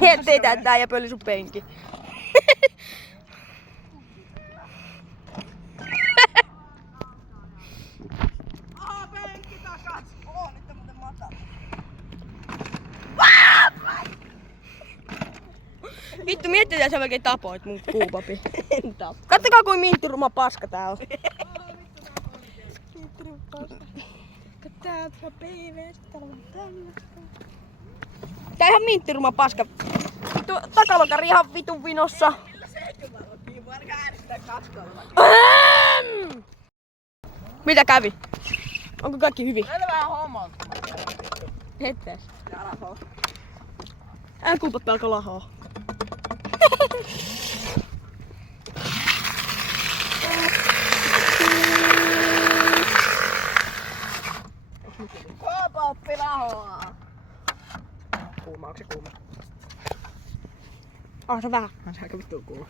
Miettii tää ja pöli sun penki. Penkki takas! Oo, nyt on muuten matala. Vittu, miettii että sä melkein tapoit mun kuupapi. En tapa. Kattokaa kuin minttiruma paska tää on. Tää on ihan minttiruma paska. Vittu, takalokari ihan vitun vinossa. Mitä kävi? Onko kaikki hyvin? Meillä vähän hommaa. Hettees. Älä kuupappi alkaa lahoa. Kuopoppi lahoaa. Kuuma, onko se kuuma? On se vähän. On se aika vittu kuuma.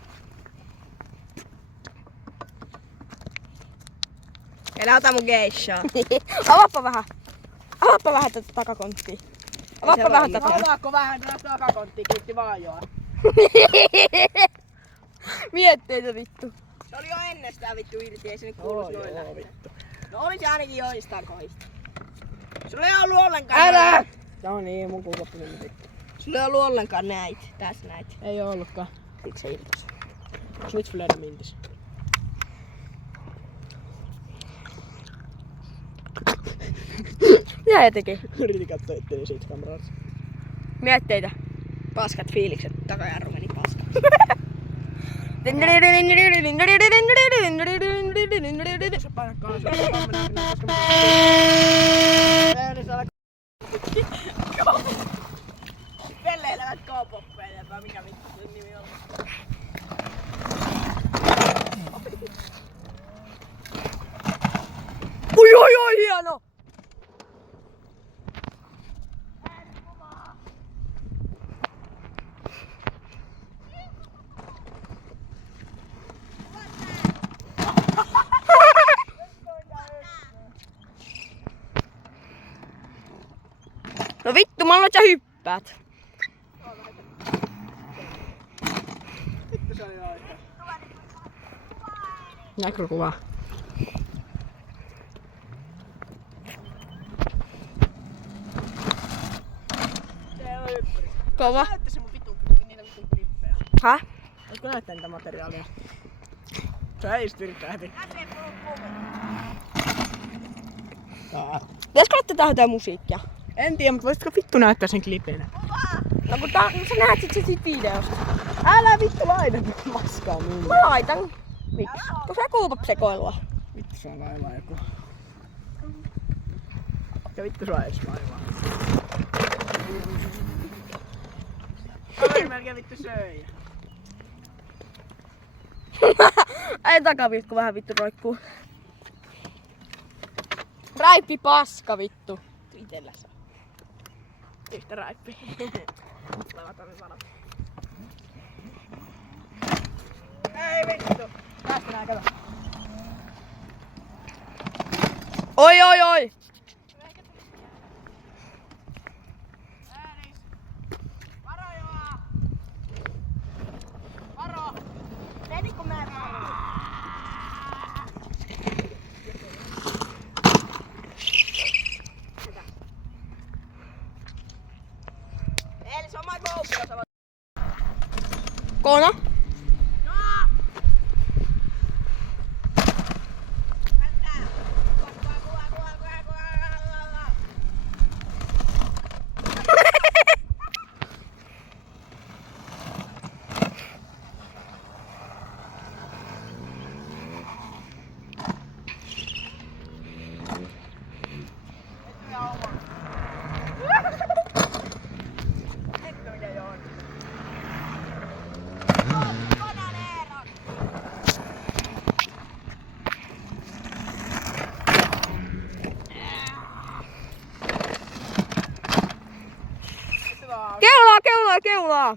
Elä ota mun geishaa. Avaappa vähän. Avaappa vähän tätä takakonttia. Avaappa vähän tätä. Avaako vähän tätä takakonttia, kiitti vaan joa. Mietteitä vittu. Se oli jo ennestään vittu irti, ei se nyt kuulus noin lähteä. No oli se ainakin joistain kohdista. Sulla ei ollut ollenkaan Älä! No niin, mun kuuloppi meni vittu. Sulla ei ollut ollenkaan näitä. Tässä näitä. Ei oo ollutkaan. Sit se irtos. Onks nyt Flöda mintis? Mitä he teki? Yritin kattoo itteeni siitä kamerasta. Mietteitä. Paskat fiilikset, takajarru meni paska. Se paina kanssa. Pelleilevät K-poppeille, vai mikä vittu sen nimi on? Oi, hieno! No vittu, mä luulen, että sä hyppäät. Vittu se oli oikein. Näkyy kuvaa. Se on yppyri. Kova. Näyttä se mun vitun niitä vitun klippejä. Häh? Oletko näyttää niitä materiaalia? Se ei just yrittää heti. Pitäisikö laittaa tähän jotain musiikkia? En tiedä, mutta voisitko vittu näyttää sen klipin? No kun sä näet sit siitä videosta. Älä vittu laita maskaa minua. Mä laitan. Miksi? Kun sä kuupap sekoilua. Vittu saa vaivaa joku. Ja vittu saa edes vaivaa. Kaveri melkein vittu söi. Ei takavilkku vähän vittu roikkuu. Raippi paska vittu. Itellä saa. Yhtä raippi. Lavataan ne sanat. Ei vittu. Päästänään kato. Oi! Äänis! Varo joa! Varo! Menikö mä Eli se on my GoPro. Kona? Keulaa!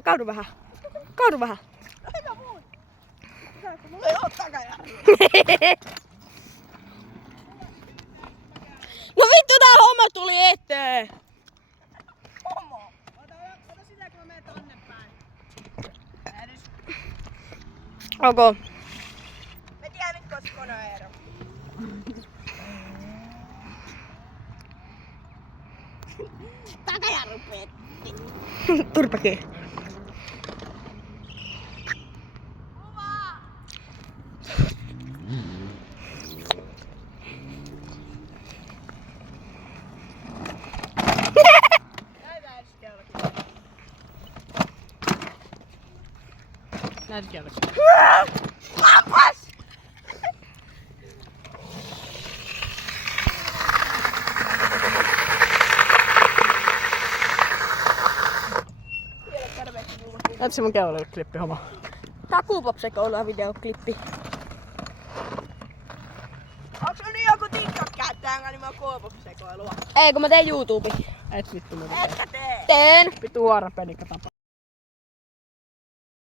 Kaadu vähän. Mulla ei oo takajarru. No vittu, tää tuli eteen! Homo! Ota sitä, kun mä menen tonne päin. Okay. Me tiedän nyt, koska on Eero. Takajarru petti. Turpakin. Kuva! Näytä edes kellokin. Näytä kellokin. Lampas! Näytä se mun kelloklippi homma. Tää Kuupop-sekoilua videoklippi. Onks sun joku TikTok-käyttäjä, niin mä Kuopop-sekoilua? Ei, kun mä teen YouTubeen. Et vittu muuta. Etkä tee! Teen! Vittu huora penikka tapa.